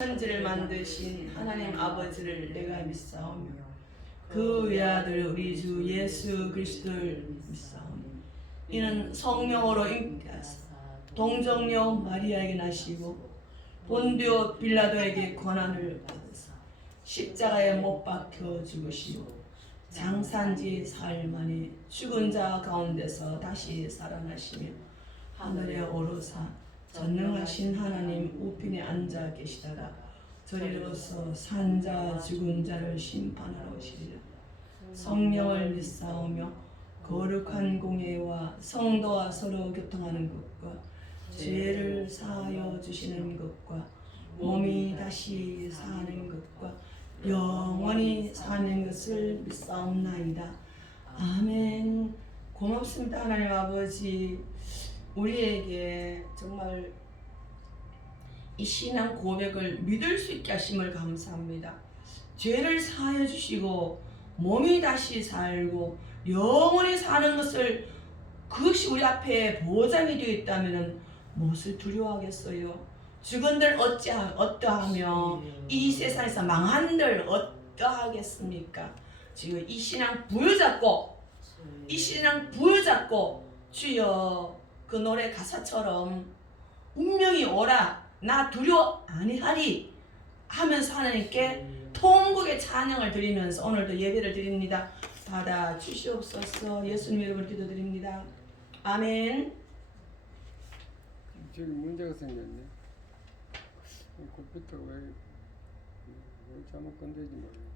천지를 만드신 하나님 아버지를 내가 믿사오며 그 외아들 우리 주 예수 그리스도를 믿사오며 이는 성령으로 잉태하사 동정녀 마리아에게 나시고 본디오 빌라도에게 권한을 받으사 십자가에 못 박혀 죽으시고 장산지 사흘 만에 죽은 자 가운데서 다시 살아나시며 하늘에 오르사 전능하신 하나님 우편에 앉아 계시다가 저리로서 산자 죽은 자를 심판하러 오시리라. 성령을 믿사오며 거룩한 공예와 성도와 서로 교통하는 것과 죄를 사하여 주시는 것과 몸이 다시 사는 것과 영원히 사는 것을 믿사옵나이다. 아멘. 고맙습니다. 하나님 아버지, 우리에게 정말 이 신앙 고백을 믿을 수 있게 하심을 감사합니다. 죄를 사하여 주시고 몸이 다시 살고 영원히 사는 것을, 그것이 우리 앞에 보장이 되어 있다면 무엇을 두려워하겠어요? 죽은들 어떠하며 이 세상에서 망한들 어떠하겠습니까? 지금 이 신앙 부여잡고 주여 그 노래 가사처럼 운명이 오라 나 두려워 아니하리 하면서 하나님께 통곡의 찬양을 드리면서 오늘도 예배를 드립니다. 받아 주시옵소서. 예수님 이름으로 기도드립니다. 아멘. 저기 문제가 생겼네. 컴퓨터가 왜 잘못 건드리지 모르겠네.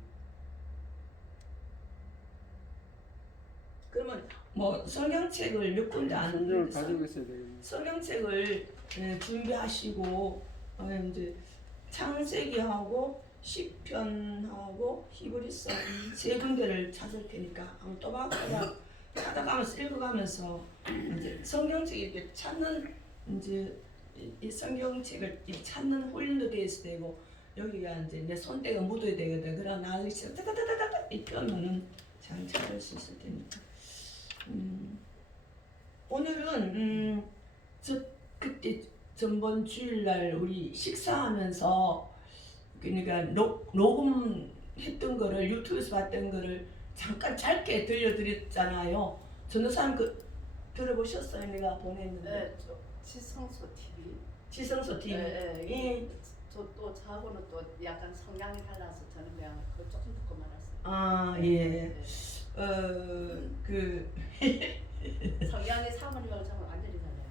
그러면 뭐 성경책을 몇 군데 안 성경을 가지고 있어야 되겠네. 성경책을 준비하시고 이제 창세기하고 시편하고 히브리서 세 군데를 찾을 테니까 한번 또박또박 찾아가면서 읽어가면서 이제 성경책 이렇게 찾는 이제 이 성경책을 찾는 훈련도 되어 있어야 되고 여기가 이제 내 손때가 묻어야 되거든. 그러나 나가서 따다다다다 이렇게 하면은 잘 찾을 수 있을 테니까. 오늘은 저 그때 전번 주일날 우리 식사하면서 그러니까 녹음했던 거를 유튜브에서 봤던 거를 잠깐 짧게 들려드렸잖아요. 전도사님 그 들어보셨어요? 내가 보냈는데. 네, 저 지성소 TV. 지성소 TV. 네, 예. 저또 저하고는 또 약간 성향이 달라서 저는 그냥 그 조금 듣고 말았어요. 아 예. 네. 그 성향이 사모님하고 저는 완전히 달라요.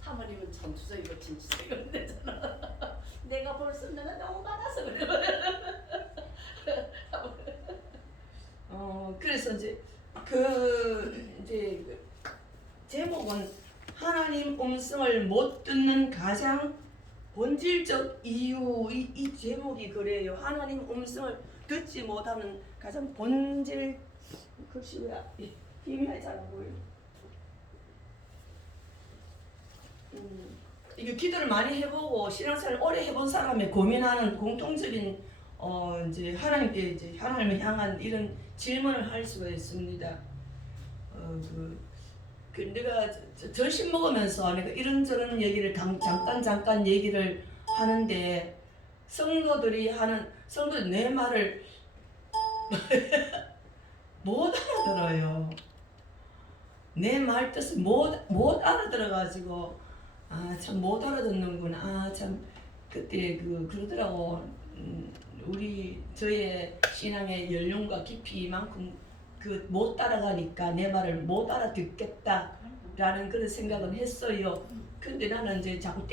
사모님은 전투적이고 진취적이고 그러잖아. 내가 볼 수 있는 건 너무 많아서 그래. 그래서 이제 이제 제목은 하나님 음성을 못 듣는 가장 본질적 이유. 이 제목이 그래요. 하나님 음성을 듣지 못하는 가장 본질. 글씨가 힘이 잘 안 보여. 이게 기도를 많이 해보고 신앙생활을 오래 해본 사람이 고민하는 공통적인 이제 하나님께 이제 하나님을 향한 이런 질문을 할 수가 있습니다. 내가 점심 먹으면서 내가 이런저런 얘기를 잠깐 얘기를 하는데 성도들이 내 말을 못 알아들어요. 내 말 뜻을 못 알아들어가지고 참 못 알아듣는구나. 참 그때 그러더라고. 저의 신앙의 연륜과 깊이만큼 못 따라가니까 내 말을 못 알아듣겠다라는 그런 생각은 했어요. 근데 나는 이제 자꾸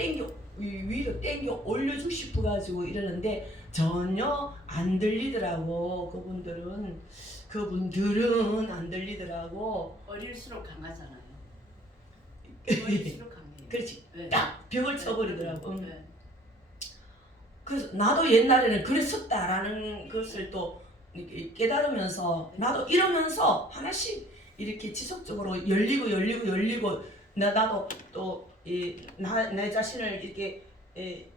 위로 땡겨 올려주고 싶어가지고 이러는데 전혀 안 들리더라고. 그분들은 안 들리더라고. 어릴수록 강하잖아요. 어릴수록 강해요. 그렇지. 네. 딱 벽을 쳐버리더라고. 네. 그래서 나도 옛날에는 그랬었다라는 것을 또 깨달으면서 나도 이러면서 하나씩 이렇게 지속적으로 열리고 나도 또 내 자신을 이렇게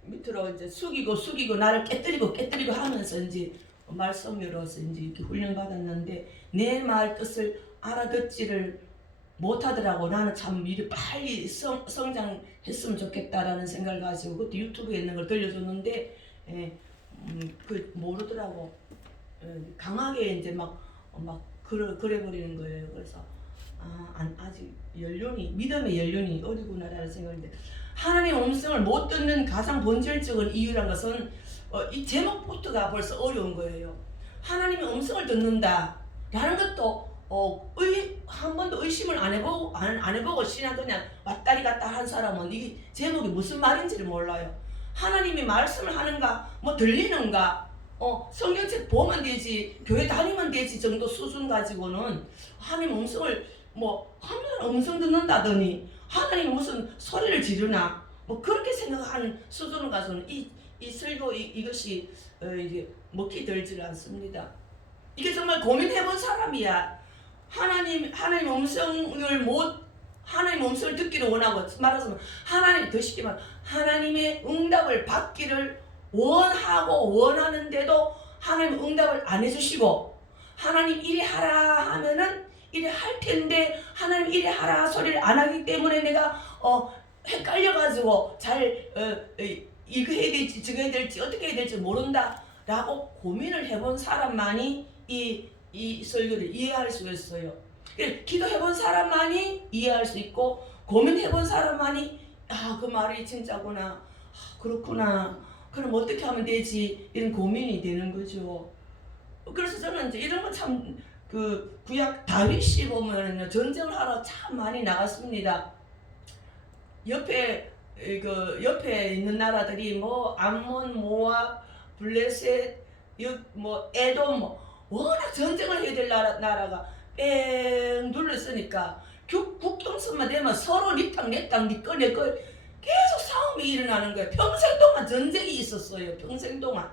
밑으로 이제 숙이고 나를 깨뜨리고 하면서 이제 말씀으로서 이제 이렇게 훈련 받았는데 내 말 뜻을 알아듣지를 못하더라고. 나는 참 일이 빨리 성장했으면 좋겠다라는 생각을 가지고 그것도 유튜브에 있는 걸 들려줬는데 그 모르더라고. 강하게 이제 막 그래 버리는 거예요. 그래서 아직 연륜이 믿음의 연륜이 어리구나라는 생각인데 하나님의 음성을 못 듣는 가장 본질적인 이유란 것은 이 제목부터가 벌써 어려운 거예요. 하나님의 음성을 듣는다라는 것도 한 번도 의심을 안 해보고 신앙 그냥 왔다리 갔다 한 사람은 이 제목이 무슨 말인지를 몰라요. 하나님이 말씀을 하는가 뭐 들리는가 성경책 보면 되지 교회 다니면 되지 정도 수준 가지고는 하나님 음성을 뭐 하면 음성 듣는다더니 하나님이 무슨 소리를 지르나 뭐 그렇게 생각하는 수준을 가서는 이 설교 이것이 이게 먹히 들지를 않습니다. 이게 정말 고민해본 사람이야. 하나님 음성을 듣기를 원하고 말하자면 하나님 더 쉽게 말 하나님의 응답을 받기를 원하고 원하는데도 하나님 응답을 안 해주시고 하나님 이리 하라 하면은 이리 할 텐데 하나님 이리 하라 소리를 안 하기 때문에 내가 헷갈려가지고 잘 이거 해야 될지 저거 해야 될지 어떻게 해야 될지 모른다라고 고민을 해본 사람만이 이 설교를 이해할 수 있어요. 기도해본 사람만이 이해할 수 있고 고민해본 사람만이 그 말이 진짜구나 그렇구나 그럼 어떻게 하면 되지 이런 고민이 되는 거죠. 그래서 저는 이제 이런 거 참 그 구약 다윗이 보면요 전쟁을 하러 참 많이 나갔습니다. 옆에 있는 나라들이 뭐 암몬, 모압, 블레셋, 뭐 에돔 워낙 전쟁을 해야 될 나라가 뺑 둘러쓰니까 국경선만 되면 서로 네 땅 내 땅 네 거 내 거 계속 싸움이 일어나는 거예요. 평생 동안 전쟁이 있었어요. 평생 동안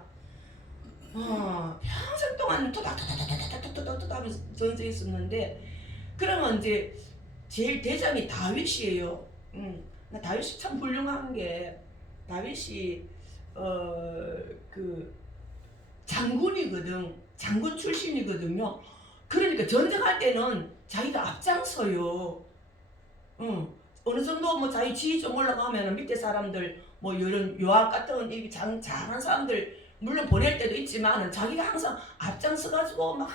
평생 동안 토닥토닥토닥토닥토닥 하면서 전쟁이 있었는데 그러면 이제 제일 대장이 다윗이에요. 나 다윗이 참 훌륭한 게 다윗이 그 장군이거든. 장군 출신이거든요. 그러니까 전쟁할 때는 자기가 앞장서요. 어느 정도 뭐 자기 지위 좀 올라가면 밑에 사람들 뭐 이런 요압 같은 이렇게 잘한 사람들 물론 보낼 때도 있지만 자기가 항상 앞장서가지고 막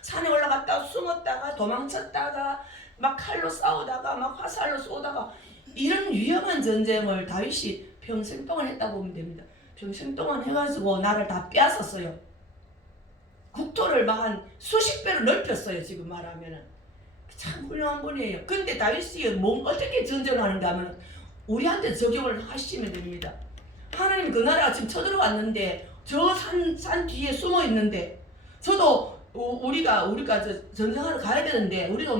산에 올라갔다가 숨었다가 도망쳤다가 막 칼로 싸우다가 막 화살로 쏘다가 이런 위험한 전쟁을 다윗이 평생 동안 했다고 보면 됩니다. 평생 동안 해가지고 나를 다 빼앗았어요. 국토를 막 한 수십 배로 넓혔어요. 지금 말하면은 참 훌륭한 분이에요. 근데 다윗이 어떻게 전쟁하는가 하면 우리한테 적용을 하시면 됩니다. 하나님 그 나라가 지금 쳐들어왔는데 저 산 뒤에 숨어 있는데 저도 우리가 전쟁하러 가야 되는데 우리도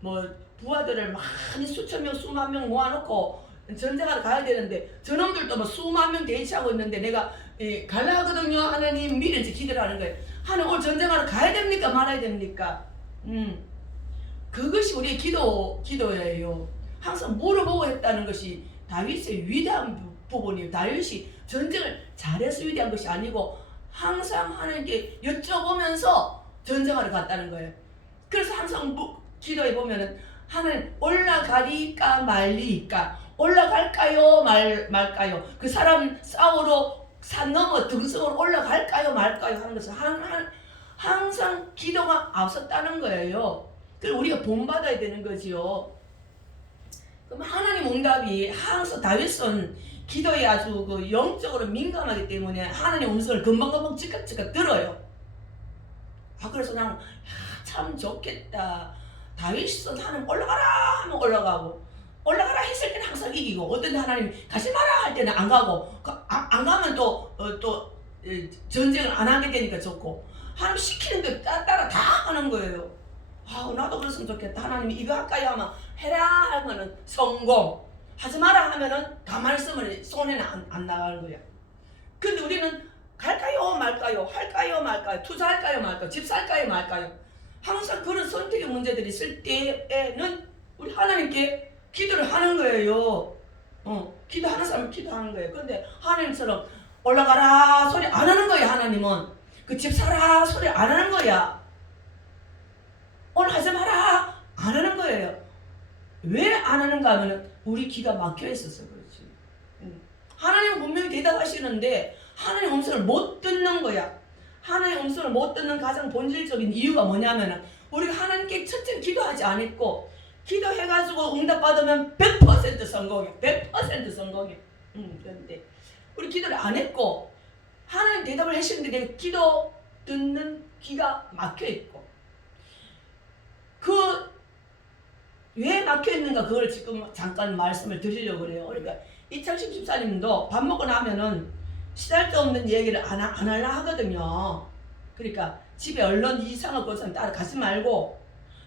뭐 부하들을 많이 수천 명 수만 명 모아놓고 전쟁하러 가야 되는데 저놈들도 뭐 수만 명 대치하고 있는데 내가 갈라 하거든요. 하나님 미리 이제 기대를 하는 거예요. 하나님 오늘 전쟁하러 가야 됩니까 말아야 됩니까? 그것이 우리의 기도예요. 항상 물어보고 했다는 것이 다윗의 위대한 부분이에요. 다윗이 전쟁을 잘해서 위대한 것이 아니고 항상 하나님께 여쭤보면서 전쟁하러 갔다는 거예요. 그래서 항상 기도해 보면은 하나님 올라가리까 말리까 올라갈까요 말까요 그 사람 싸우러 산 넘어 등성으로 올라갈까요 말까요 하는 것은 항상 기도가 앞섰다는 거예요. 그래서 우리가 본받아야 되는 거지요. 그럼 하나님 응답이 항상 다윗은 기도에 아주 그 영적으로 민감하기 때문에 하나님 음성을 금방금방 즉각 들어요. 그래서 나는 참 좋겠다. 다윗은 하나님 올라가라 하면 올라가고 올라가라 했을 때는 항상 이기고 어떤 하나님 가지 마라 할 때는 안 가고 안 가면 또 전쟁을 안 하게 되니까 좋고 하나님 시키는 데 따라 다 하는 거예요. 나도 그랬으면 좋겠다. 하나님이 이거 할까요 하면 해라 하면은 성공, 하지 마라 하면은 가만히 있으면 손에는 안 나가는 거야. 근데 우리는 갈까요 말까요, 할까요 말까요, 투자할까요 말까요, 집 살까요 말까요, 항상 그런 선택의 문제들이 있을 때에는 우리 하나님께 기도를 하는 거예요. 기도하는 사람은 기도하는 거예요. 근데 하나님처럼 올라가라 소리 안 하는 거야. 하나님은 그 집 사라 소리 안 하는 거야. 오늘 하지 마라 안 하는 거예요. 왜 안 하는가 하면은 우리 귀가 막혀 있어서 그렇지. 하나님은 분명히 대답하시는데 하나님의 음성을 못 듣는 거야. 하나님의 음성을 못 듣는 가장 본질적인 이유가 뭐냐면은 우리가 하나님께 첫째 기도하지 않았고 기도해가지고 응답받으면 100% 성공이야. 100% 성공이야. 그런데 우리 기도를 안 했고 하나님 대답을 하시는데 내가 기도 듣는 귀가 막혀 있고 그 왜 막혀 있는가 그걸 지금 잠깐 말씀을 드리려고 그래요. 그러니까 이창식 집사님도 밥 먹고 나면은 시달데없는 얘기를 안 하려 하거든요. 그러니까 집에 얼른 이상한 것은 따라 가지 말고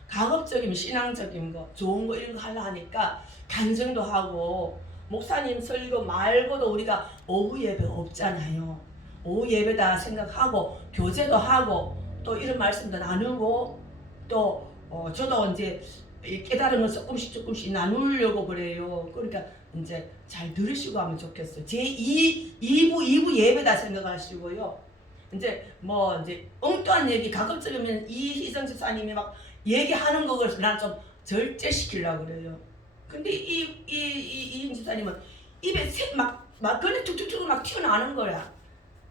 가급적이면 신앙적인 거 좋은 거 이런 거 하려 하니까 간증도 하고 목사님 설교 말고도 우리가 오후 예배가 없잖아요. 오후 예배다 생각하고 교제도 하고 또 이런 말씀도 나누고 또 저도 이제 깨달은 걸 조금씩 나누려고 그래요. 그러니까 이제 잘 들으시고 하면 좋겠어요. 제 2부 예배다 생각하시고요. 이제 뭐 이제 엉뚱한 얘기 가급적이면 이희정 집사님이 막 얘기하는 것을 난 좀 절제시키려고 그래요. 근데 이희정 집사님은 입에 막 그네 툭툭툭 막 튀어나오는 거야.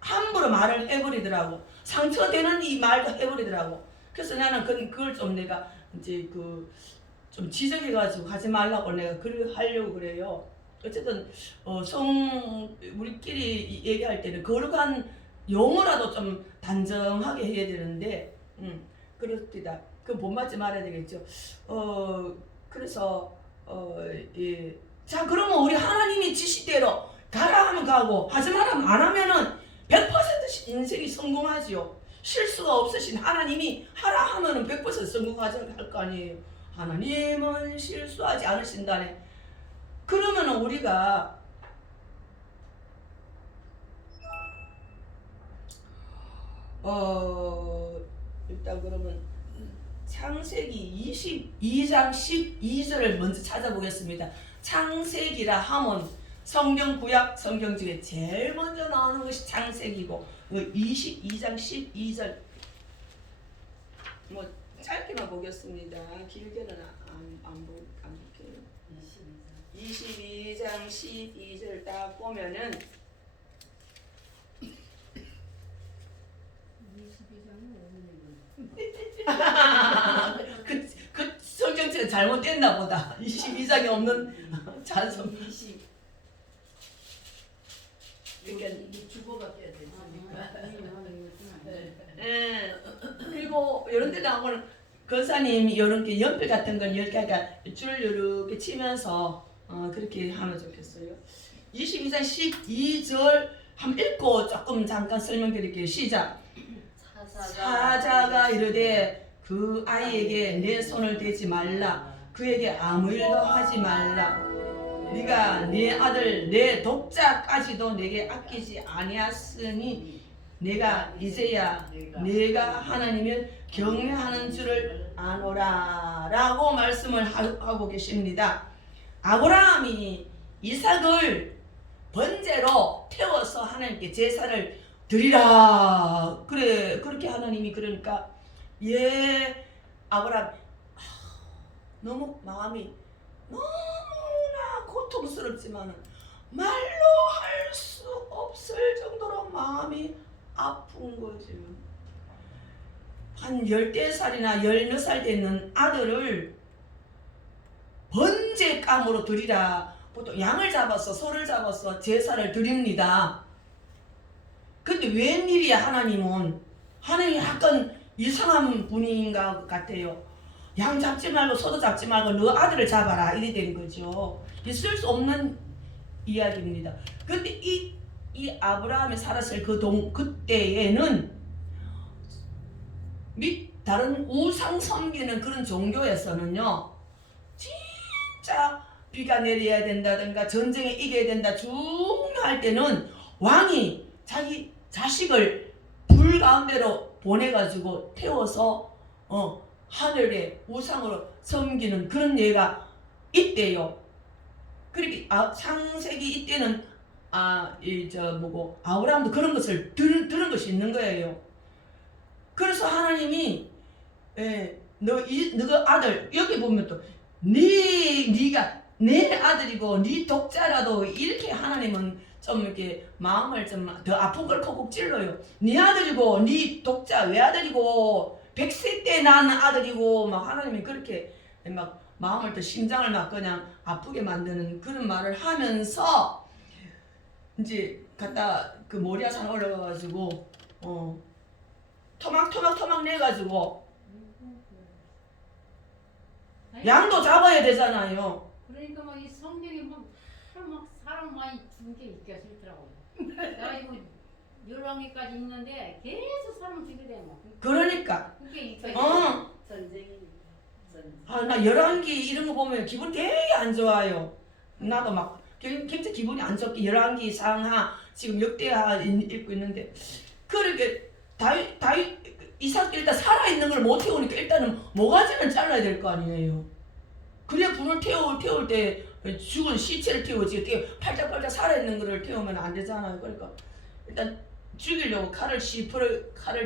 함부로 말을 해버리더라고. 상처되는 이 말도 해버리더라고. 그래서 나는 그걸 좀 내가 이제 좀 지적해가지고 하지 말라고 내가 그걸 하려고 그래요. 어쨌든 우리끼리 얘기할 때는 거룩한 용어라도 좀 단정하게 해야 되는데 그렇습니다. 그 본받지 말아야 되겠죠. 그래서 예. 자 그러면 우리 하나님이 지시대로 가라 하면 가고 하지 말라면 안 하면은 100% 인생이 성공하지요. 실수가 없으신 하나님이 하라 하면은 100% 성공하지 할 거 아니에요. 하나님은 실수하지 않으신다네. 그러면은 우리가 일단 그러면 창세기 22장 12절을 먼저 찾아보겠습니다. 창세기라 하면 성경 구약 성경 중에 제일 먼저 나오는 것이 창세기고 22장 12절 뭐 짧게만 보겠습니다. 길게는 안 볼게요. 22장 12절 딱 보면은 22장은 그 성경책은 잘못됐나 보다. 22장이 없는 찬송. 그러니까 이게 주보가 돼야 되니까. 그리고 이런 데 나오는 권사님이 이렇게 연필 같은 걸 이렇게 줄 이렇게 치면서 그렇게 하면 좋겠어요. 22장 12절 한번 읽고 조금 잠깐 설명드릴게요. 시작. 사자가 이르되 그 아이에게 내 손을 대지 말라. 그에게 아무 일도 하지 말라. 네가 네 아들 내 독자까지도 내게 아끼지 아니하였으니 내가 이제야 내가 하나님을 경외하는 줄을 아노라 라고 말씀을 하고 계십니다. 아브라함이 이삭을 번제로 태워서 하나님께 제사를 드리라. 그래 그렇게 하나님이 그러니까 아브라함 너무 마음이 너무나 고통스럽지만 말로 할 수 없을 정도로 마음이 아픈 거지. 한 10살이나 14살 되는 아들을 번제감으로 드리라. 보통 양을 잡아서 소를 잡아서 제사를 드립니다. 근데 웬일이야 하나님은. 하나님이 약간 이상한 분인가 같아요. 양 잡지 말고 소도 잡지 말고 너 아들을 잡아라 이래 된 거죠. 있을 수 없는 이야기입니다. 근데 이 아브라함이 살았을 그때에는 다른 우상 섬기는 그런 종교에서는요 진짜 비가 내려야 된다든가 전쟁에 이겨야 된다 중요할 때는 왕이 자기 자식을 불 가운데로 보내가지고 태워서 하늘의 우상으로 섬기는 그런 예가 있대요. 그러니까 창세기 이때는 아브라함도 그런 것을 들은 것이 있는 거예요. 그래서 하나님이 너가 아들 여기 보면 또 네가 내 아들이고 네 독자라도 이렇게 하나님은 좀 이렇게 마음을 좀 더 아픈 걸 콕콕 찔러요. 네 아들이고 네 독자 외아들이고 100세 때 낳은 아들이고 막 하나님이 그렇게 막 마음을 더 심장을 막 그냥 아프게 만드는 그런 말을 하면서 이제 갔다 그 모리아산 올라가가지고 토막 내가지고 양도 잡아야 되잖아요. 그러니까 막 이 성경이 막 사람 많이 죽은 게 있기가 싫더라고요. 내가 이거 열왕기까지 있는데 계속 사람 죽게 돼 뭐. 그러니까 그게 전쟁이니까. 전쟁. 나 열왕기 이런 거 보면 기분 되게 안 좋아요. 나도 막 굉장히 기분이 안 좋게 열왕기 상하 지금 역대하 읽고 있는데 그렇게 다윗 이삭 일단 살아있는 걸 못 태우니까 일단은 모가지는 잘라야 될 거 아니에요. 그래야 불을 태울 때 죽은 시체를 태우지 팔짝팔짝 살아있는 거를 태우면 안 되잖아요. 그러니까 일단 죽이려고 칼을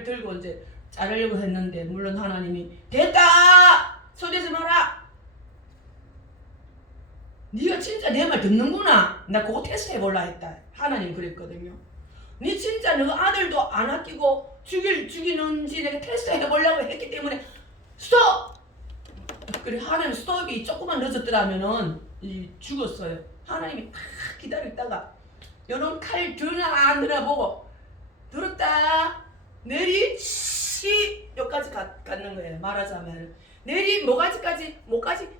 들고 이제 자르려고 했는데 물론 하나님이 됐다! 손대지 마라! 네가 진짜 내 말 듣는구나. 나 그거 테스트 해볼라 했다. 하나님 그랬거든요. 네 진짜 너 아들도 안 아끼고 죽이는지 내가 테스트 해보려고 했기 때문에 스톱! 그래 하나님 스톱이 조금만 늦었더라면은 죽었어요. 하나님이 딱 기다렸다가 요런 칼 드나 안 드나 보고 들었다 내리 치 여기까지 갔는 거예요. 말하자면 내리 모가지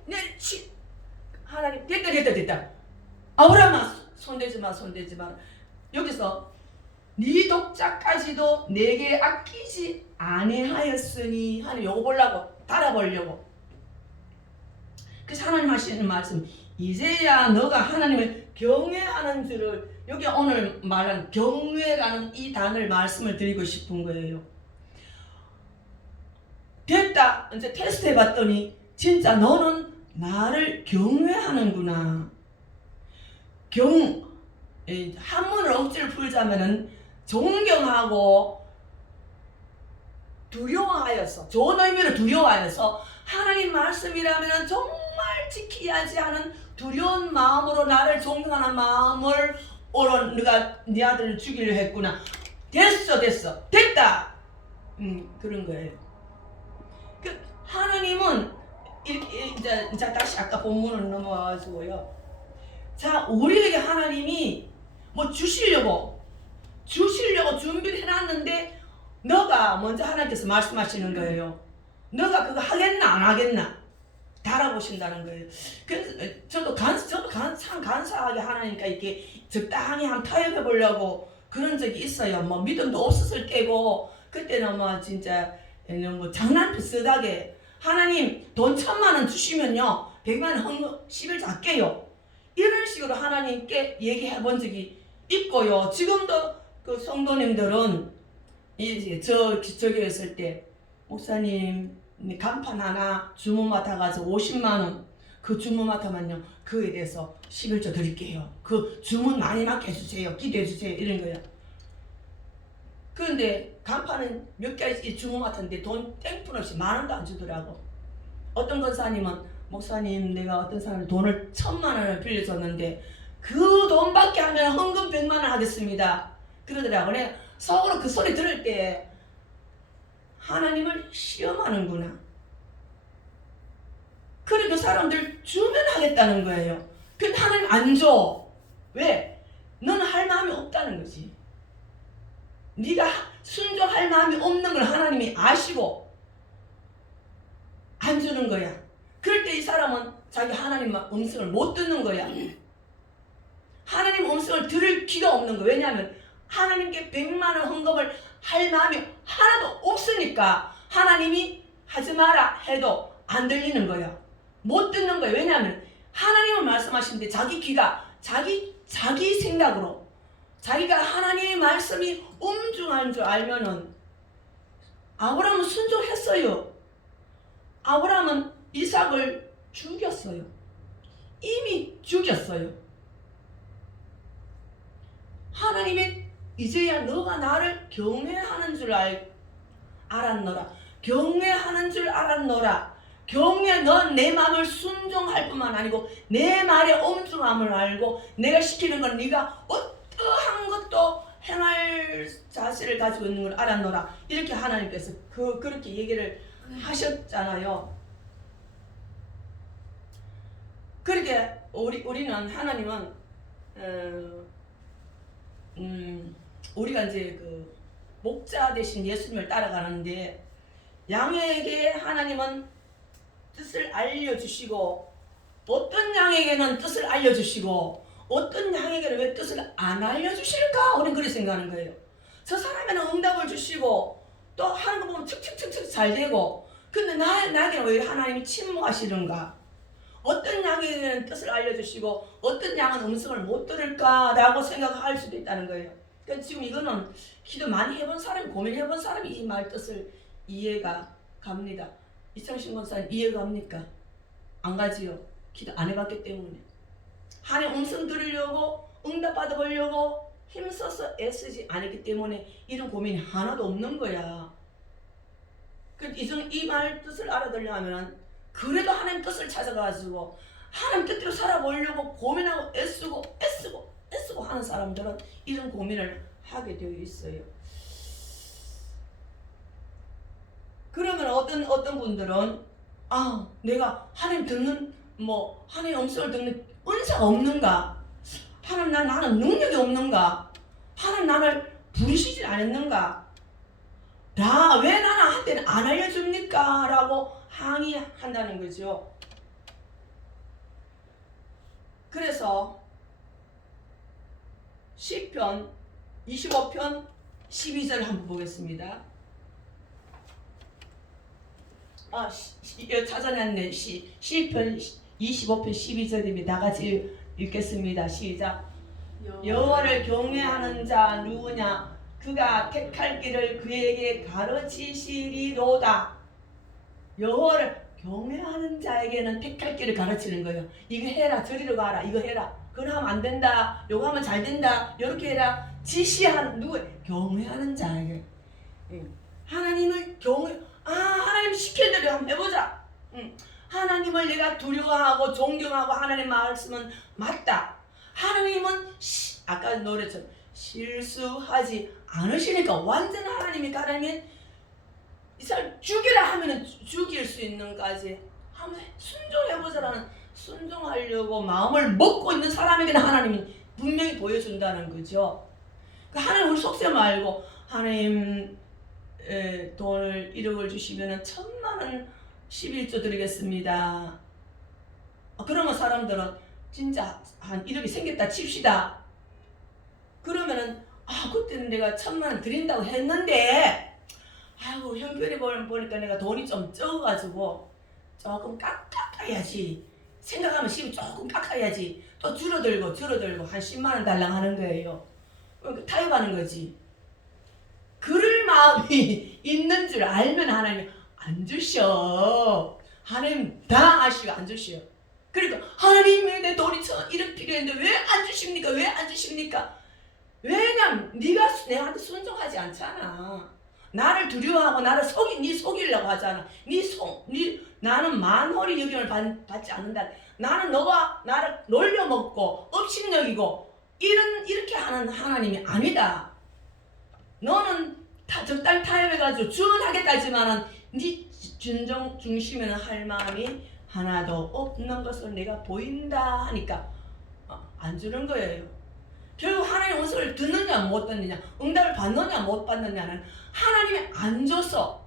내리 치 하나님 됐다 아브라함아 손대지 마 여기서 네 독자까지도 내게 아끼지 아니하였으니 하나님 요거 보려고 달아보려고. 그래서 하나님 하시는 말씀 이제야 너가 하나님을 경외하는 줄을 여기 오늘 말한 경외라는 이 단어를 말씀을 드리고 싶은 거예요. 됐다 이제 테스트 해봤더니 진짜 너는 나를 경외하는구나. 한문을 억지로 풀자면은 존경하고 두려워하여서 좋은 의미로 두려워하여서 하나님 말씀이라면 정말 지켜야지 하는 두려운 마음으로 나를 존경하는 마음을 오늘 네가 네 아들을 죽이려 했구나. 됐다. 그런 거예요. 그 하나님은 이렇게 이제 다시 아까 본문으로 넘어와가지고요. 자 우리에게 하나님이 뭐 주시려고 준비를 해놨는데 너가 먼저 하나님께서 말씀하시는 거예요. 너가 그거 하겠나 안 하겠나 달아보신다는 거예요. 그래서 저도 참 간사하게 하나님께 이렇게 적당히 한번 타협해 보려고 그런 적이 있어요. 뭐 믿음도 없었을 때고 그때는 뭐 진짜 뭐 장난 비슷하게 하나님 돈 1,000,000원 주시면요 100만원 헌금 10일 할게요. 이런 식으로 하나님께 얘기해 본 적이 있고요. 지금도 그 성도님들은 이제 저기 있을 때 목사님 간판 하나 주문 맡아가지고 50만원 그 주문 맡아면요 그에 대해서 11조 드릴게요. 그 주문 많이 맡겨주세요. 기도해주세요. 이런 거예요. 그런데 간판은 몇 개 주문 맡았는데 돈 땡뿐 없이 10,000원도 안 주더라고. 어떤 권사님은 목사님 내가 어떤 사람을 돈을 1,000,000원을 빌려줬는데 그 돈밖에 하면 헌금 100만원 하겠습니다. 그러더라고. 내가 속으로 그 소리 들을 때 하나님을 시험하는구나. 그래 그 사람들 주면 하겠다는 거예요. 근데 하나님 안 줘. 왜? 너는 할 마음이 없다는 거지. 네가 순종할 마음이 없는 걸 하나님이 아시고 안 주는 거야. 그럴 때 이 사람은 자기 하나님 음성을 못 듣는 거야. 하나님 음성을 들을 귀가 없는 거야. 왜냐하면 하나님께 100만원 헌금을 할 마음이 하나도 없으니까 하나님이 하지 마라 해도 안 들리는 거야. 못 듣는 거야. 왜냐하면 하나님은 말씀하시는데 자기 귀가 자기 생각으로 자기가 하나님의 말씀이 엄중한 줄 알면은 아브라함은 순종했어요. 아브라함은 이삭을 죽였어요. 이미 죽였어요. 하나님의 이제야 너가 나를 경외하는 줄 알았노라. 경외하는 줄 알았노라. 경외, 넌 내 마음을 순종할 뿐만 아니고 내 말의 엄중함을 알고 내가 시키는 건 네가 어떠한 것도 행할 자세를 가지고 있는 걸 알았노라. 이렇게 하나님께서 그렇게 얘기를 하셨잖아요. 그렇게 우리는 하나님은 우리가 이제 그 목자 대신 예수님을 따라가는데 양에게 하나님은 뜻을 알려주시고 어떤 양에게는 뜻을 알려주시고 어떤 양에게는 왜 뜻을 안 알려주실까? 우리는 그렇게 생각하는 거예요. 저 사람에는 응답을 주시고 또 하는 거 보면 척척척척 잘 되고 근데 나에게는 왜 하나님이 침묵하시는가? 어떤 양에게는 뜻을 알려주시고 어떤 양은 음성을 못 들을까라고 생각할 수도 있다는 거예요. 그러니까 지금 이거는 기도 많이 해본 사람이 고민해본 사람이 이 말 뜻을 이해가 갑니다. 이창신 권사님 이해가 갑니까? 안 가지요. 기도 안 해봤기 때문에. 하나님 음성 들으려고 응답 받아보려고 힘써서 애쓰지 않았기 때문에 이런 고민이 하나도 없는 거야. 이 말 뜻을 알아들려면 그래도 하나님 뜻을 찾아가지고 하나님 뜻대로 살아보려고 고민하고 애쓰고 하는 사람들은 이런 고민을 하게 되어 있어요. 그러면 어떤 분들은 내가 하나님 듣는 하나님 음성을 듣는 은사가 없는가? 하나님 나는 능력이 없는가? 하나님 나를 부르시지 않았는가? 왜 나한테는 안 알려줍니까? 라고 항의한다는 거죠. 그래서 시편 25편 12절 한번 보겠습니다. 찾아냈네. 시편 25편 12절입니다. 다 같이 읽겠습니다. 시작. 여호와를 경외하는 자 누구냐? 그가 택할 길을 그에게 가르치시리로다. 여호와를 경외하는 자에게는 택할 길을 가르치는 거예요. 이거 해라, 저리로 가라, 이거 해라, 그거 하면 안 된다, 요거 하면 잘 된다, 요렇게 해라. 지시하는 누구? 경외하는 자에게. 하나님을 하나님 시킨 대로 한번 해보자. 하나님을 내가 두려워하고 존경하고 하나님 말씀은 맞다. 하나님은 아까 노래처럼 실수하지 않으시니까 완전 하나님이 가라면 이 사람 죽이라 하면은 죽일 수 있는까지 한번 순종해보자라는 순종하려고 마음을 먹고 있는 사람에게는 하나님이 분명히 보여준다는 거죠. 하나님 우리 속셈 알고 하나님 돈을 1억을 주시면은 1000만원 11조 드리겠습니다. 그러면 사람들은 진짜 한 1억이 생겼다 칩시다. 그러면은 그때는 내가 1000만원 드린다고 했는데 형편이 보니까 내가 돈이 좀 적어가지고 조금 깎아야지. 생각하면 10이 조금 깎아야지. 또 줄어들고 한 10만원 달랑 하는 거예요. 그러니까 타협하는 거지. 그럴 마음이 있는 줄 알면 하나님이 안 주셔. 하나님 다 아시고 안 주셔. 그러니까 하나님이 내 돈이 1억 필요했는데 왜 안 주십니까? 왜 안 주십니까? 왜냐면 네가 내한테 순종하지 않잖아. 나를 두려워하고 나를 속이려고 하잖아. 나는 만홀히 여김을 받지 않는다. 나는 너가 나를 놀려먹고 업신여기고 이렇게 하는 하나님이 아니다. 너는 적당히 타협해가지고 주문하겠다 하지만은 네 진정 중심에는 할 마음이 하나도 없는 것을 내가 보인다 하니까 안 주는 거예요. 결국 하나님의 음성을 듣느냐 못 듣느냐, 응답을 받느냐 못 받느냐는 하나님이 안 줘서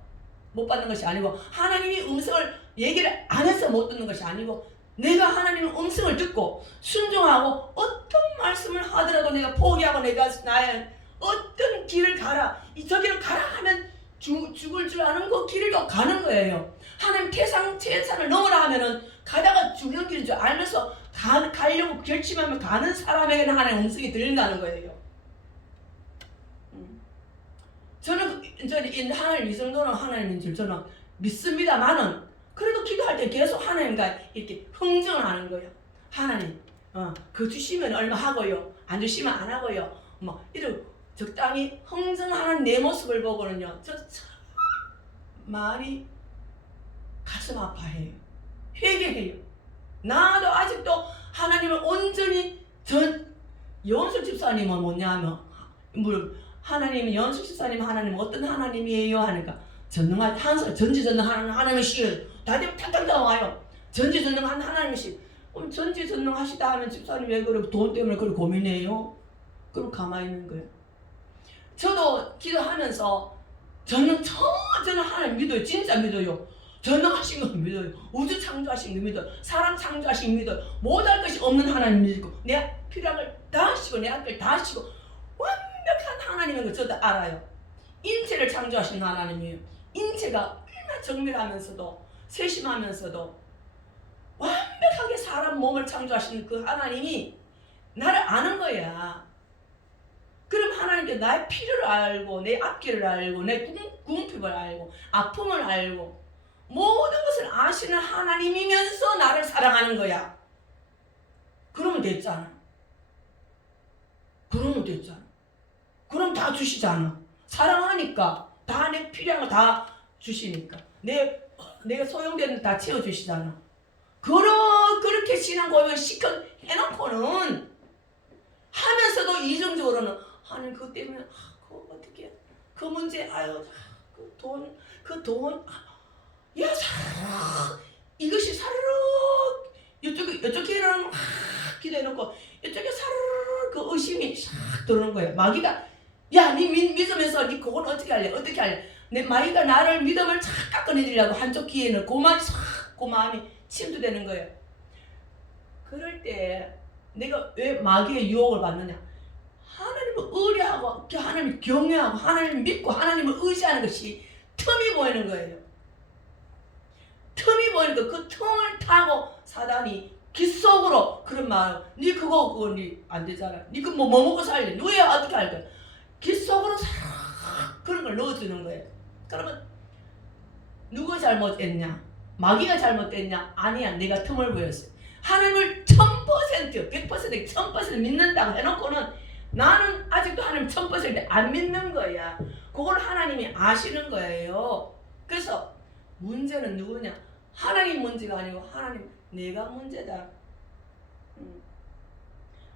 못 받는 것이 아니고 하나님이 음성을 얘기를 안 해서 못 듣는 것이 아니고 내가 하나님의 음성을 듣고 순종하고 어떤 말씀을 하더라도 내가 포기하고 내가 나의 어떤 길을 가라, 저기를 가라 하면 죽을 줄 아는 그 길을 또 가는 거예요. 하나님 태산을 넘으라 하면은 가다가 죽는 길인 줄 알면서 가려고 결심하면 가는 사람에게는 하나님의 음성이 들린다는 거예요. 저는 하나님 이 정도는 하나님인 줄 저는 믿습니다만은 그래도 기도할 때 계속 하나님과 이렇게 흥정을 하는 거예요. 하나님, 그 주시면 얼마 하고요, 안 주시면 안 하고요. 이런 적당히 흥정하는 내 모습을 보고는요, 저 참 마음이 가슴 아파해요. 회개해요. 나도 아직도 하나님을 온전히 연숙 집사님은 뭐냐면 하나님이 연숙 집사님 하나님 어떤 하나님이에요 하니까 전능한 항상 전지전능한 하나님이시여 다들 탁탁 나와요. 전지전능한 하나님이시. 그럼 전지전능하시다 하면 집사님 왜 그래 돈 때문에 그렇게 고민해요? 그럼 가만히 있는 거예요. 저도 기도하면서 저는 하나님 믿어요. 진짜 믿어요. 전능하신 거 믿어요. 우주 창조하신 거 믿어요. 사람 창조하신 거 믿어요. 못할 것이 없는 하나님 믿고 내 필요한 걸 다 하시고 내 할 걸 다 하시고 완벽한 하나님인 걸 저도 알아요. 인체를 창조하신 하나님이에요. 인체가 얼마나 정밀하면서도 세심하면서도 완벽하게 사람 몸을 창조하신 그 하나님이 나를 아는 거야. 그럼 하나님께 나의 필요를 알고 내 앞길을 알고 내 궁핍을 알고 아픔을 알고 모든 것을 아시는 하나님이면서 나를 사랑하는 거야. 그러면 됐잖아. 그럼 다 주시잖아. 사랑하니까 다 내 필요한 거 다 주시니까 내가 소용되는 다 채워주시잖아. 그렇게 신앙 고백을 해놓고는 하면서도 이성적으로는 하나님 그것 때문에 그거 어떻게 그 문제 그 돈 이것이 사르륵 이쪽에 일어나면 기도해놓고 이쪽에 사르륵 그 의심이 싹 들어오는 거예요. 마귀가 야 니 믿으면서 니 그건 어떻게 할래 내 마귀가 나를 믿음을 착 깎아내리려고 한쪽 귀에는 그 마음이 침투되는 거예요. 그럴 때 내가 왜 마귀의 유혹을 받느냐? 하나님을 의뢰하고 하나님을 경외하고 하나님을 믿고 하나님을 의지하는 것이 틈이 보이는 거예요. 틈이 보이니까 그 틈을 타고 사단이 귓속으로 그런 말, 니 그거 니 안 되잖아. 니 그 뭐 먹고 살래? 너야 어떻게 할 거야? 귓속으로 싹 그런 걸 넣어주는 거예요. 그러면 누가 잘못했냐? 마귀가 잘못됐냐? 아니야, 내가 틈을 보였어요. 하나님을 1000%, 100%, 1000% 믿는다고 해놓고는 나는 아직도 하나님 1000%안 믿는 거야. 그걸 하나님이 아시는 거예요. 그래서 문제는 누구냐? 하나님 문제가 아니고 하나님 내가 문제다.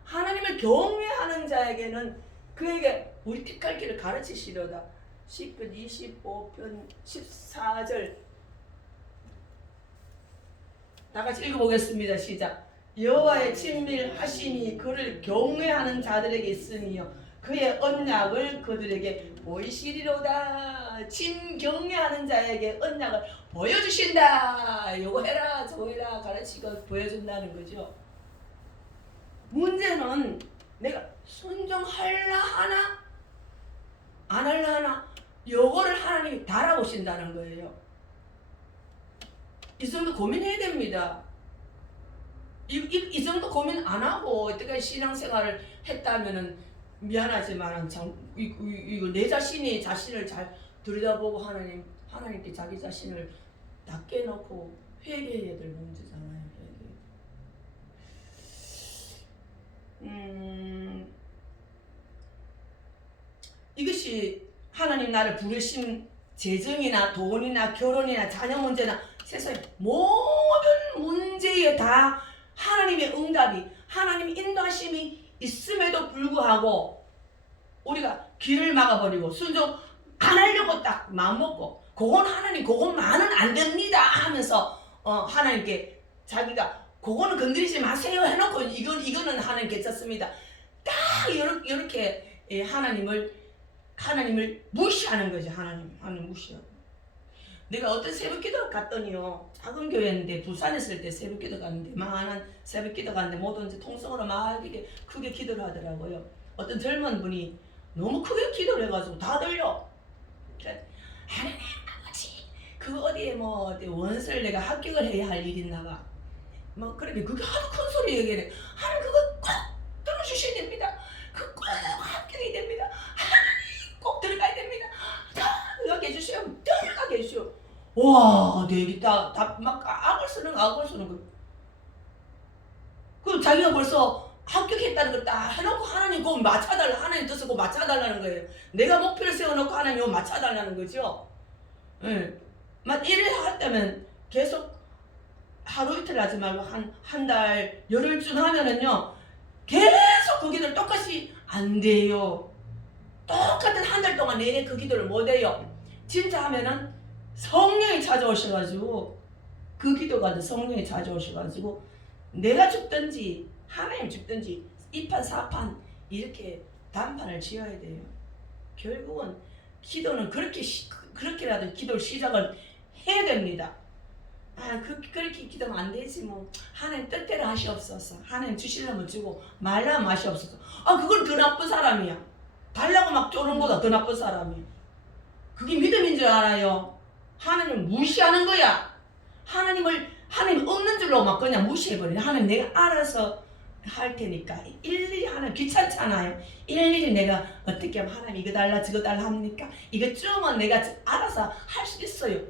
하나님을 경외하는 자에게는 그에게 우리 택할 길을 가르치시려다. 10편 25편 14절 다 같이 읽어보겠습니다. 시작. 여호와의 친밀하심이 그를 경외하는 자들에게 있으며 그의 언약을 그들에게 보이시리로다. 친경외하는 자에게 언약을 보여주신다. 요거 해라 저거 해라 가르치고 보여준다는 거죠. 문제는 내가 순종할라 하나 안 할라 하나 요거를 하나님이 달아오신다는 거예요. 이 정도 고민해야 됩니다. 이 정도 고민 안 하고 이때까지 신앙생활을 했다면은 미안하지만 참 이거 내 자신을 잘 들여다보고 하나님께 자기 자신을 닦게 놓고 회개해야 될 문제잖아요. 이것이 하나님 나를 부르신 재정이나 돈이나 결혼이나 자녀 문제나 세상의 모든 문제에 다 하나님의 응답이 하나님의 인도하심이 있음에도 불구하고 우리가 길을 막아버리고 순종 안 하려고 딱 마음먹고 그건 하나님 그것만은 안 됩니다 하면서 하나님께 자기가 그거는 건드리지 마세요 해놓고 이거는 하나님 괜찮습니다. 딱 이렇게 하나님을 무시하는 거죠. 하나님 무시하고. 내가 어떤 새벽기도 갔더니요. 작은 교회인데 부산에 있을 때 새벽기도 갔는데 만한 새벽기도 갔는데 모두 이제 통성으로 막 이렇게 크게 기도를 하더라고요. 어떤 젊은 분이 너무 크게 기도를 해가지고 다 들려. 하나님 아버지 그 어디에 어디 원서를 내가 합격을 해야 할 일이 있나봐. 그렇게 그게 하도 큰 소리 얘기해. 하나님 그거 꼭 들어주셔야 됩니다. 그 꼭 합격이 됩니다. 하나님 꼭 들어가야 됩니다. 들어가게 해주세요. 들어가게 해주세요. 와, 내기 막 악을 쓰는 거. 그럼 자기가 벌써 합격했다는 걸 딱 해놓고 하나님 그거 맞춰달라. 하나님 뜻을 그거 맞춰달라는 거예요. 내가 목표를 세워놓고 하나님 그거 맞춰달라는 거죠. 예. 막 일을 했다면 계속 하루 이틀 하지 말고 한 달 열흘쯤 하면은요 계속 그 기도를 똑같이 안 돼요. 똑같은 한 달 동안 내내 그 기도를 못 해요. 진짜 하면은 성령이 찾아오셔가지고 그 기도가 성령이 찾아오셔가지고 내가 죽든지 하나님 죽든지 이판 사판 이렇게 단판을 지어야 돼요. 결국은 기도는 그렇게라도 기도를 시작을 해야 됩니다. 그렇게 기도하면 안 되지 뭐. 하나님 뜻대로 하시옵소서. 하나님 주시려면 주고 말라면 마시옵소서. 그건 더 나쁜 사람이야. 달라고 막 쪼는 거다 더 나쁜 사람이야. 그게 믿음인 줄 알아요. 하나님 무시하는 거야. 하나님 없는 줄로 막 그냥 무시해버리네. 하나님 내가 알아서 할 테니까. 일일이 하나님 귀찮잖아요. 일일이 내가 어떻게 하면 하나님 이거 달라 저거 달라 합니까? 이거 쯤은 내가 알아서 할 수 있어요.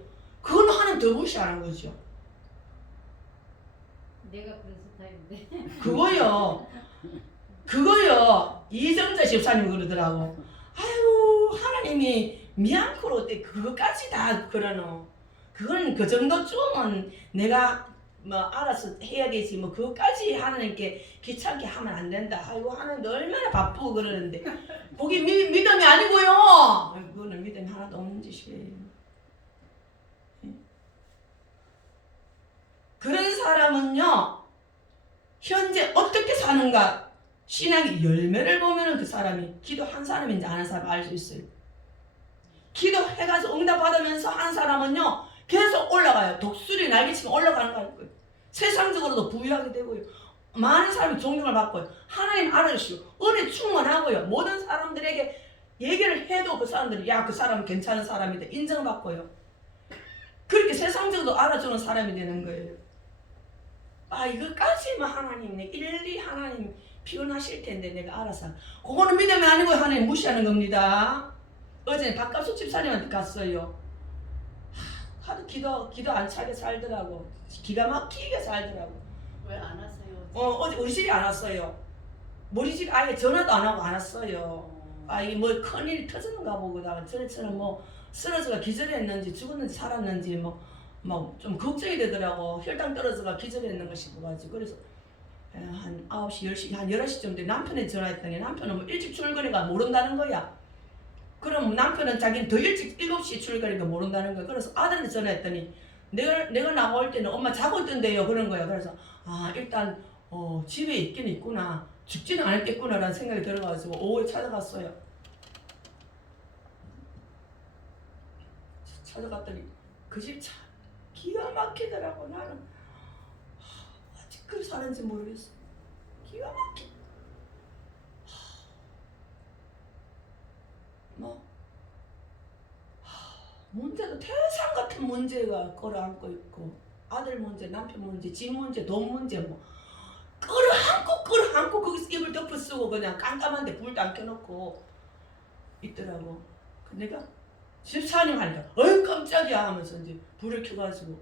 그건 하나님 더 무시하는 거죠. 내가 그런 스타일인데. 그거요. 이정자 집사님 그러더라고. 아유 하나님이 미안코로 어때 그거까지 다 그러노. 그건 그 정도쯤은 내가 뭐 알아서 해야 되지 뭐 그거까지 하나님께 귀찮게 하면 안 된다. 아이고 하나님 얼마나 바쁘고 그러는데 그게 믿음이 아니고요. 그거는 믿음이 하나도 없는 짓이에요. 그런 사람은요 현재 어떻게 사는가 신앙의 열매를 보면은 그 사람이 기도한 사람인지 안 한 사람 알 수 있어요. 기도해가지고 응답 받으면서 한 사람은요 계속 올라가요. 독수리 날개치면 올라가는 거예요. 세상적으로도 부유하게 되고요. 많은 사람이 존경을 받고요. 하나님 알아주시고 은혜 충만하고요. 모든 사람들에게 얘기를 해도 그 사람들이 야 그 사람은 괜찮은 사람이다 인정받고요. 그렇게 세상적으로도 알아주는 사람이 되는 거예요. 이거까지만 하나님 일일이 하나님 피곤하실 텐데 내가 알아서 그거는 믿음이 아니고 하나님 무시하는 겁니다. 어제 박갑수 집사님한테 갔어요. 하도 기도 안 차게 살더라고. 기가 막히게 살더라고. 왜 안 하세요? 어제 우리 집에 안 왔어요. 우리 집 아예 전화도 안 하고 안 왔어요. 이게 뭐 큰일이 터졌는가 보다. 저처럼 뭐 쓰러져가 기절했는지 죽었는지 살았는지 뭐 좀 걱정이 되더라고. 혈당 떨어져가 기절했는가 싶어가지고. 그래서 한 9시 10시 한 11시쯤 돼 남편한테 전화했더니 남편은 뭐 일찍 출근해가 모른다는 거야. 그럼 남편은 자기는 더 일찍 7시에 출근하니까 모른다는 거야. 그래서 아들한테 전화했더니 내가 나올 때는 엄마 자고 있던데요 그런 거야. 그래서 일단 집에 있긴 있구나. 죽지는 않았겠구나 라는 생각이 들어가지고 오후에 찾아갔어요. 찾아갔더니 그 집 참 기가 막히더라고. 나는 아직 그렇게 사는지 모르겠어. 기가 막혀. 문제도 태산 같은 문제가 끌어안고 있고 아들 문제, 남편 문제, 집 문제, 돈 문제 뭐 끌어안고 거기서 입을 덮어 쓰고 그냥 깜깜한데 불도 안 켜놓고 있더라고. 내가 집사님 하니까 어이 깜짝이야 하면서 이제 불을 켜가지고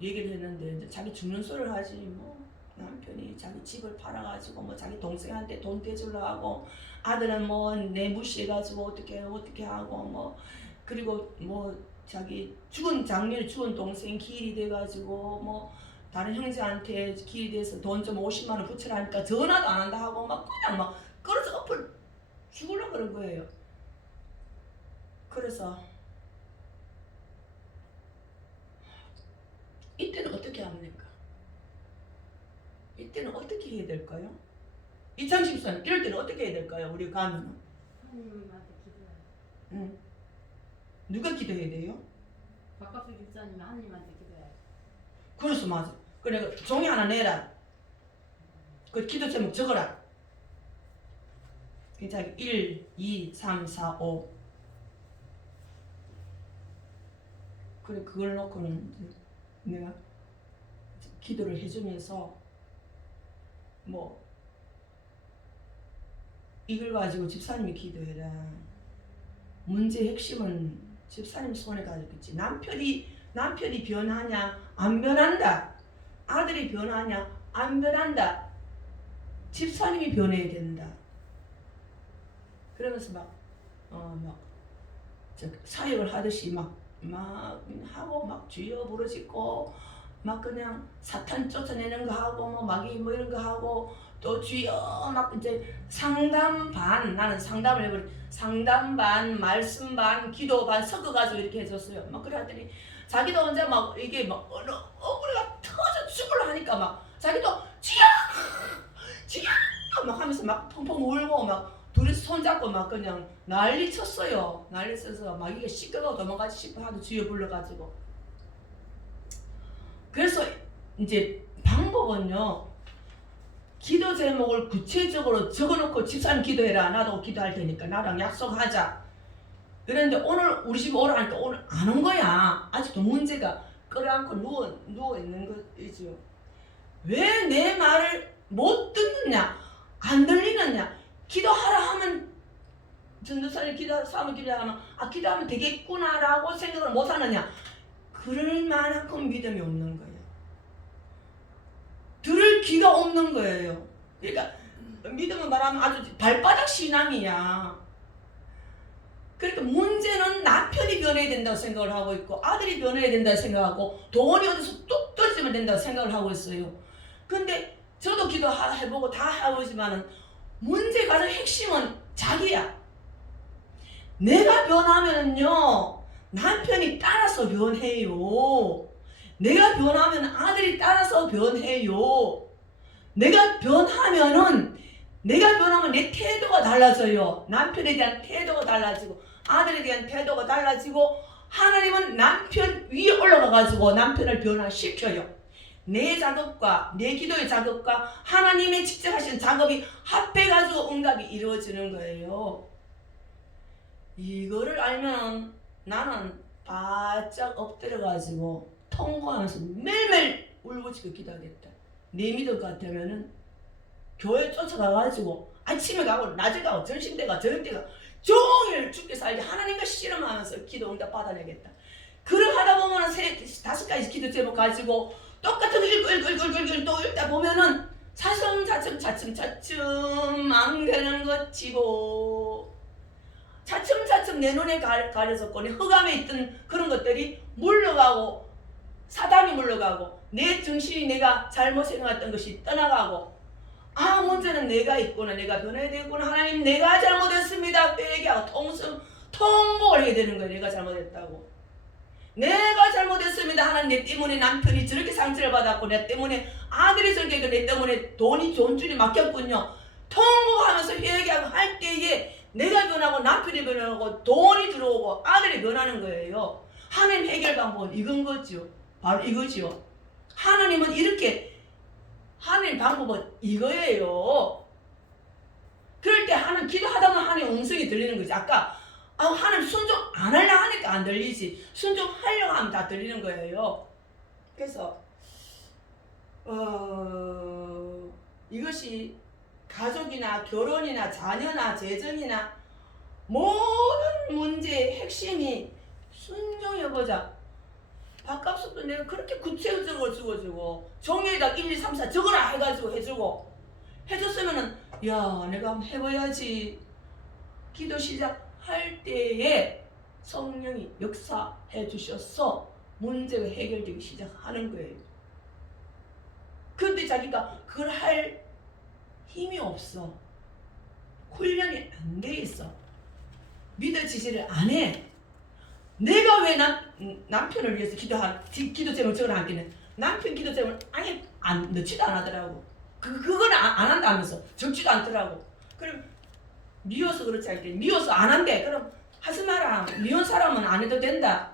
얘기를 했는데 이제 자기 죽는 소리를 하지 뭐 남편이 자기 집을 팔아가지고 뭐 자기 동생한테 돈 떼주려 하고 아들은 뭐 내 무시해가지고 어떻게 하고 뭐 그리고 뭐 자기 작년에 죽은 동생 기일이 돼가지고 뭐 다른 형제한테 기일이 돼서 돈 좀 50만 원 붙여라니까 전화도 안 한다 하고 막 그냥 막 끌어서 엎을 죽으려고 그런 거예요. 그래서 이때는 어떻게 합니까? 이때는 어떻게 해야 될까요? 2014년 이럴 때는 어떻게 해야 될까요? 우리 가면은 하나님한테 기도해요. 응. 누가 기도해야 돼요? 박갑수 집사님이 하나님한테 기도해요. 그래서 맞아. 그래 종이 하나 내라. 그 기도 제목 적어라. 자기 1, 2, 3, 4, 5. 그래 그걸 놓고는 이제 내가 기도를 해주면서 뭐 이걸 가지고 집사님이 기도해라. 문제의 핵심은 집사님 손에 가졌겠지. 남편이 변하냐 안 변한다. 아들이 변하냐 안 변한다. 집사님이 변해야 된다. 그러면서 막 사역을 하듯이 막 막 하고 막 주여 부르짖고 막 그냥 사탄 쫓아내는 거 하고 뭐 마귀 뭐 이런 거 하고 또 주여 막 이제 상담 반 나는 상담을 해버리 상담 반 말씀 반 기도 반 섞어가지고 이렇게 해줬어요. 막 그래 했더니 자기도 혼자 막 이게 막 억울해가 터져 죽으려 하니까 막 자기도 주여 주여 막 하면서 막 펑펑 울고 막 둘이서 손잡고 막 그냥 난리 쳤어요. 난리 쳐서 마귀가 시끄러워 도망가지 싶어 하도 주여 불러가지고. 그래서 이제 방법은요, 기도 제목을 구체적으로 적어놓고 집사님 기도해라, 나도 기도할 테니까 나랑 약속하자. 그런데 오늘 우리 집에 오라 하니까 오늘 안 온 거야. 아직도 문제가 끌어안고 누워 있는 거이지요. 왜 내 말을 못 듣느냐, 안 들리느냐. 기도하라 하면 전도사님 기도하면 기도하면 기도하면 되겠구나라고 생각을 못 하느냐. 그럴 만큼 믿음이 없는 거예요. 들을 귀가 없는 거예요. 그러니까 믿음을 말하면 아주 발바닥 신앙이야. 그러니까 문제는 남편이 변해야 된다고 생각을 하고 있고 아들이 변해야 된다고 생각하고 돈이 어디서 뚝 떨어지면 된다고 생각을 하고 있어요. 근데 저도 기도해보고 다 해보지만은 문제 가장 핵심은 자기야. 내가 변하면요 남편이 따라서 변해요. 내가 변하면 아들이 따라서 변해요. 내가 변하면 내 태도가 달라져요. 남편에 대한 태도가 달라지고 아들에 대한 태도가 달라지고 하나님은 남편 위에 올라가가지고 남편을 변화시켜요. 내 작업과 내 기도의 작업과 하나님의 직접 하신 작업이 합해가지고 응답이 이루어지는 거예요. 이거를 알면 나는 바짝 엎드려가지고 통과하면서 매일매일 울부짖고 기도하겠다. 내 믿음 같으면은 교회 쫓아가가지고 아침에 가고 낮에 가고 점심때 가고 저녁때 가고 종일 죽게 살게 하나님과 씨름하면서 기도 응답 받아내겠다. 그걸 하다 보면 5가지 기도 제목 가지고 똑같은 거 읽고 또 읽다 보면은 차츰 안 되는 것 치고 차츰 내 눈에 가려졌고 내 흑암에 있던 그런 것들이 물러가고 사단이 물러가고 내 정신이 내가 잘못 생각했던 것이 떠나가고 문제는 내가 있구나, 내가 변해야 되겠구나, 하나님 내가 잘못했습니다 회개하고 통곡을 해야 되는 거예요. 내가 잘못했다고. 내가 잘못했습니다. 하나님 내 때문에 남편이 저렇게 상처를 받았고 내 때문에 아들이 저렇게 내 때문에 돈이 존줄이 막혔군요. 통곡하면서 회개하고 할 때에 내가 변하고 남편이 변하고 돈이 들어오고 아들이 변하는 거예요. 하나님 해결 방법은 이건 거죠. 바로 이거지요. 하나님은 이렇게 하나님 방법은 이거예요. 그럴 때 하나님 기도하다 보면 하나님 음성이 들리는 거지. 아까 하나님 순종 안 하려고 하니까 안 들리지. 순종하려고 하면 다 들리는 거예요. 그래서 이것이 가족이나 결혼이나 자녀나 재정이나 모든 문제의 핵심이 순종해보자. 밥값도 내가 그렇게 구체적으로 적어주고 종이에다 1, 2, 3, 4 적어라 해가지고 해줬으면은 야 내가 한번 해봐야지. 기도 시작할 때에 성령이 역사해 주셔서 문제가 해결되기 시작하는 거예요. 근데 자기가 그걸 할 힘이 없어. 훈련이 안 돼 있어. 믿어지지를 안 해. 내가 왜 남편을 위해서 기도 제목을 적으라 하기는 남편 기도 제목을 아예 넣지도 안 하더라고. 그건 안 한다면서 적지도 않더라고. 그럼 미워서 그렇지 않게 미워서 안 한대. 그럼 하지 마라. 미운 사람은 안 해도 된다.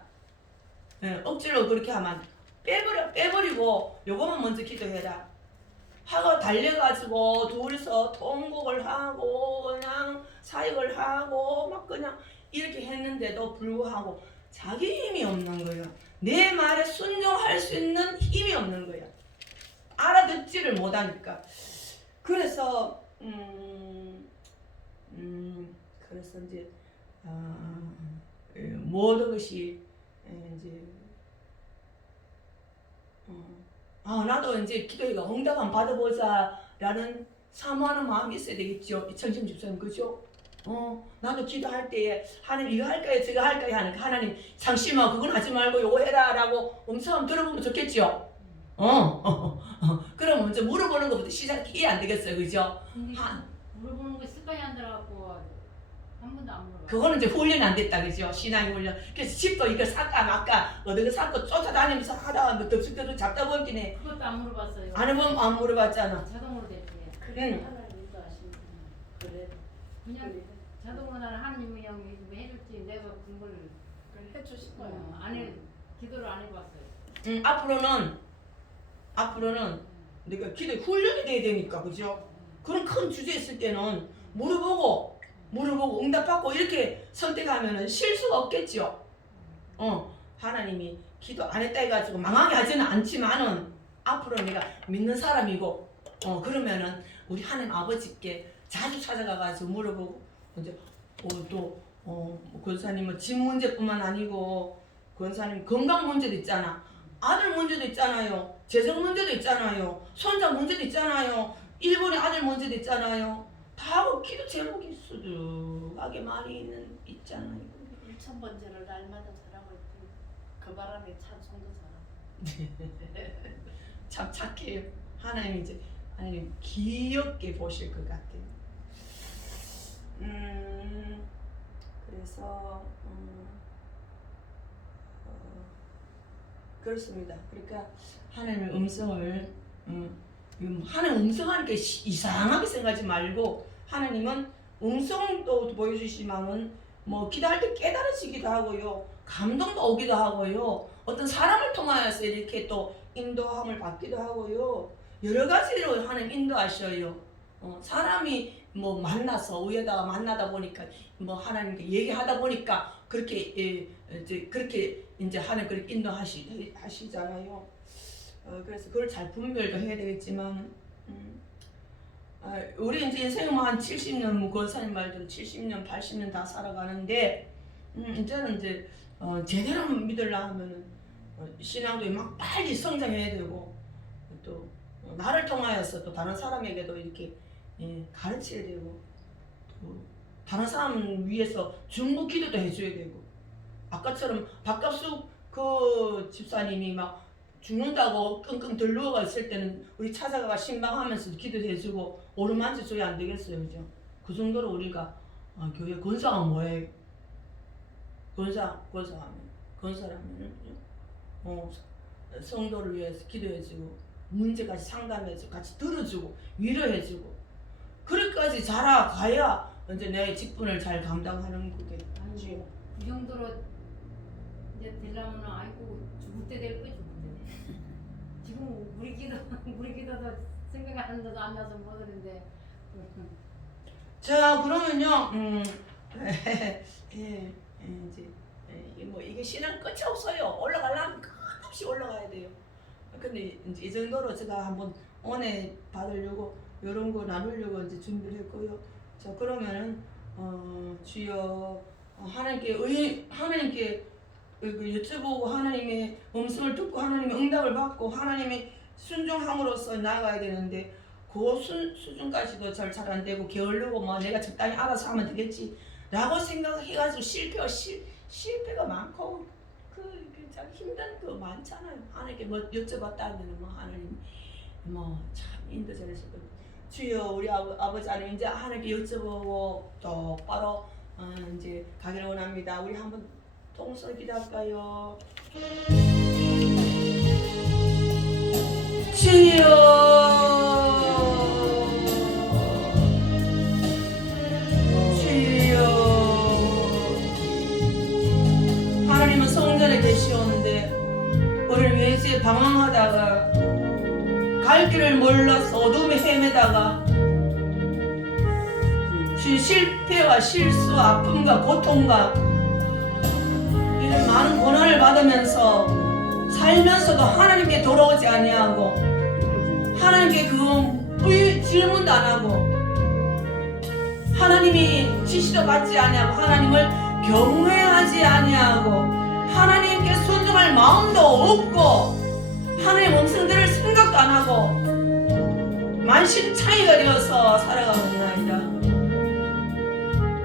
억지로 그렇게 하면 빼버리고 요거만 먼저 기도해라. 하고 달려가지고 둘이서 통곡을 하고 그냥 사역을 하고 막 그냥 이렇게 했는데도 불구하고 자기 힘이 없는 거예요. 내 말에 순종할 수 있는 힘이 없는 거예요. 알아듣지를 못하니까. 그래서 그래서 이제 모든 것이 이제 나도 이제 기도회가 응답 한번 받아보자라는 사모하는 마음이 있어야 되겠죠. 이천심 집사님 그죠? 나도 기도할 때에 하나님 이거 할까요 저거 할까요 하니까 하나님 잠시만 그건 하지 말고 요거 해라 라고 음성 들어보면 좋겠죠. 그럼 먼저 물어보는 것부터 시작해야 안 되겠어요, 그죠? 근데 물어보는 거 습관이 안 들어갖고 한 번도 안 물어봐. 그거는 이제 훈련이 안 됐다, 그죠? 신앙의 훈련. 그래서 집도 이거 살까 말까 어디가 살까 쫓아다니면서 하다가 뭐 덥석더덕 잡다 보긴 해. 그것도 안 물어봤어요. 안 해보면 안 물어봤잖아. 자동으로 됐지. 그래 응. 하나님도 아시는구나. 그래. 그냥 자동으로 나는 하나님이 형 해줄지 내가 그걸 그걸 해주신 거야. 안 해, 기도를 안 해봤어요. 앞으로는 내가 기도 훈련이 돼야 되니까, 그죠? 그런 큰 주제 있을 때는 물어보고 응답받고 이렇게 선택하면은 실수가 없겠죠. 하나님이 기도 안 했다 해가지고 망하게 하지는 않지만은 앞으로 내가 믿는 사람이고, 그러면은 우리 하나님 아버지께 자주 찾아가가지고 물어보고, 이제 또 권사님은 집 문제뿐만 아니고 권사님 건강 문제도 있잖아. 아들 문제도 있잖아요. 재정 문제도 있잖아요. 손자 문제도 있잖아요. 일본의 아들 문제도 있잖아요. 다 하고 기도 제목이 수두하게 많이 있잖아요. 1000번째를 날마다 잘하고 있고 그 바람에 찬송도 잘하고. 참 착해요. 하나님 이제 하나님 귀엽게 보실 것 같아요. 그래서 그렇습니다. 그러니까 하나님의 음성을 하나님 음성하니까 이상하게 생각하지 말고 하나님은 음성도 보여주시면은 뭐 기도할 때 깨달아지기도 하고요, 감동도 오기도 하고요, 어떤 사람을 통하여서 이렇게 또 인도함을 받기도 하고요, 여러 가지로 하나님 인도하셔요. 사람이 뭐 만나서 우연하다가 만나다 보니까 뭐 하나님께 얘기하다 보니까 그렇게 이제 하나님 그렇게 인도하시잖아요. 그래서 그걸 잘 분별도 해야 되겠지만, 우리 이제 인생은 뭐 한 70년, 뭐 권사님 말대로 70년, 80년 다 살아가는데, 이제는 이제 제대로 믿으려면 신앙도 막 빨리 성장해야 되고, 또 나를 통하여서 또 다른 사람에게도 이렇게 가르쳐야 되고, 또 다른 사람 위해서 중보 기도도 해줘야 되고, 아까처럼 박갑숙 그 집사님이 막 죽는다고 끙끙 들누워가 있을 때는 우리 찾아가가 신방하면서 기도해주고 오르만져줘야 안 되겠어요, 그죠? 그 정도로 우리가 교회 권사가 뭐예요? 권사라면 성도를 위해서 기도해주고 문제까지 상담해주고 같이 들어주고 위로해주고 그렇게까지 자라가야 이제 내 직분을 잘 감당하는 거겠지. 이 정도로 이제 되려면 아이고 죽을 때 될 거지. 지금 우리 기도도 생각하는데도 안 나서 못 하는데. 자, 그러면요, 이제 뭐 이게 신앙 끝이 없어요. 올라가려면 끝없이 올라가야 돼요. 근데 이제 이 정도로 제가 한번 은혜 받으려고 이런 거 나누려고 이제 준비를 했고요. 자, 그러면은 주여 하나님께 여쭤보고 하나님의 음성을 듣고 하나님의 응답을 받고 하나님의 순종함으로써 나아가야 되는데 그 수준까지도 잘 안 되고 게으르고 뭐 내가 적당히 알아서 하면 되겠지 라고 생각해가지고 실패가 많고 참 힘든 거 많잖아요. 하나님께 뭐 여쭤봤다면 뭐 하나님 뭐 참 인도 잘했을 거예요. 주여 우리 아버지 하나님 이제 하나님께 여쭤보고 똑바로 이제 가기를 원합니다. 우리 한번 통서 기도할까요? 주여 하나님은 성전에 계시오는데 우리를 외지에 방황하다가 갈 길을 몰라서 어둠에 헤매다가 실패와 실수, 아픔과 고통과 이런 많은 고난을 받으면서 살면서도 하나님께 돌아오지 아니하고 하나님께 질문도 안 하고 하나님이 지시도 받지 아니하고 하나님을 경외하지 아니하고 하나님께 순종할 마음도 없고 하나님의 음성들을 생각도 안 하고 만신창이가 되어서 살아가는 아이라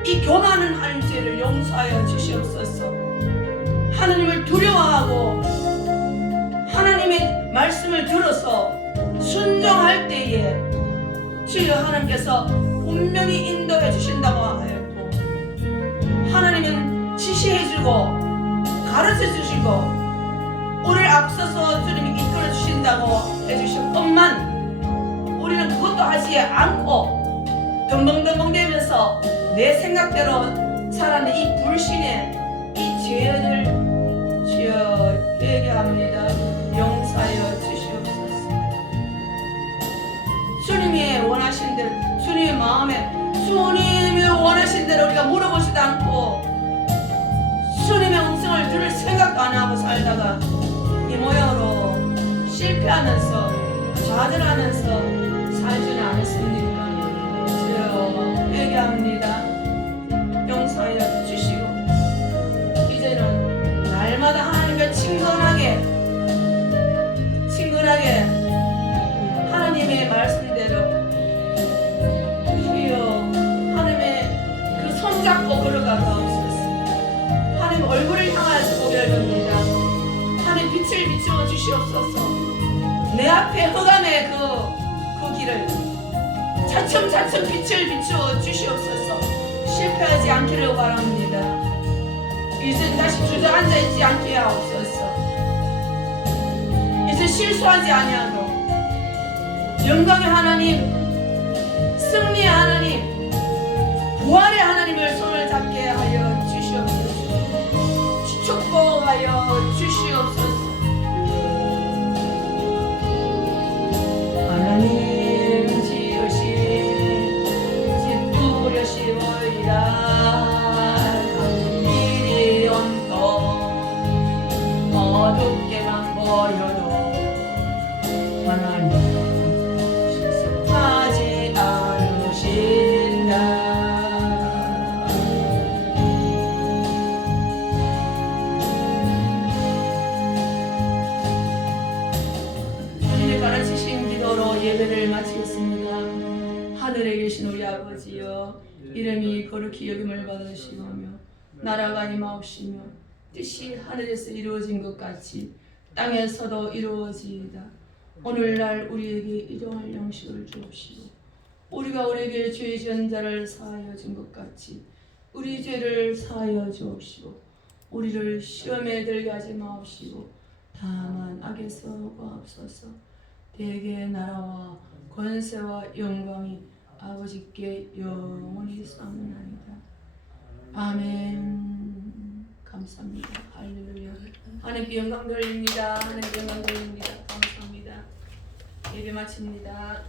이 교만은 하는 죄를 용서하여 주시옵소서. 하나님을 두려워하고 하나님의 말씀을 들어서 순종할 때에 주여 하나님께서 분명히 인도해 주신다고 하였고, 하나님은 지시해주고 가르쳐주시고 우리를 앞서서 주님이 이끌어 주신다고 해주셨건만, 우리는 그것도 하지 않고 덤벙덤벙 대면서 내 생각대로 살아는 이 불신의 이 죄를 주여 회개합니다. 용서하여 주시옵소서. 주님이 원하신 대로, 주님의 마음에 주님이 원하신 대로 우리가 물어보지도 않고 주님의 음성을 들을 생각도 안 하고 살다가 이 모양으로 실패하면서 좌절하면서 살지는 않았습니까? 주여 회개합니다. 용서하여 주시고 이제는 날마다 하나님과 친근하게 하나님의 말씀대로 주여 하나님의 그 손잡고 걸어가옵소서. 하나님 얼굴을 향하여서 고백합니다. 하나님 빛을 비추어 주시옵소서. 내 앞에 흑암의 그 길을 차츰차츰 빛을 비추어 주시옵소서. 실패하지 않기를 바랍니다. 이제 다시 주저앉아 있지 않게 하옵소서. 이제 실수하지 아니하고 영광의 하나님, 승리의 하나님, 부활의 하나님을 손을 잡게 하여 주시옵소서. 축복하여 주시옵소서. 하나님 지으신 짓부려 심으리라. 이리 온통 어둡게만 보여도 하나님 하지 않으신다. 주님의 가르치신 기도로 예배를 마치겠습니다. 하늘에 계신 우리 아버지여, 이름이 거룩히 여김을 받으시오며 나라가 임하옵시며 뜻이 하늘에서 이루어진 것 같이 땅에서도 이루어지이다. 오늘날 우리에게 일용할 양식을 주옵시고, 우리가 우리에게 죄 지은 자를 사하여 준 것 같이 우리 죄를 사하여 주옵시고, 우리를 시험에 들게 하지 마옵시고 다만 악에서 구하옵소서. 대개 나라와 권세와 영광이 아버지께 영원히 쌓는나이다. 아멘. 감사합니다. 할렐루야. 하나님께 영광 돌립니다. 하나님께 영광 돌립니다. 감사합니다. 예배 마칩니다.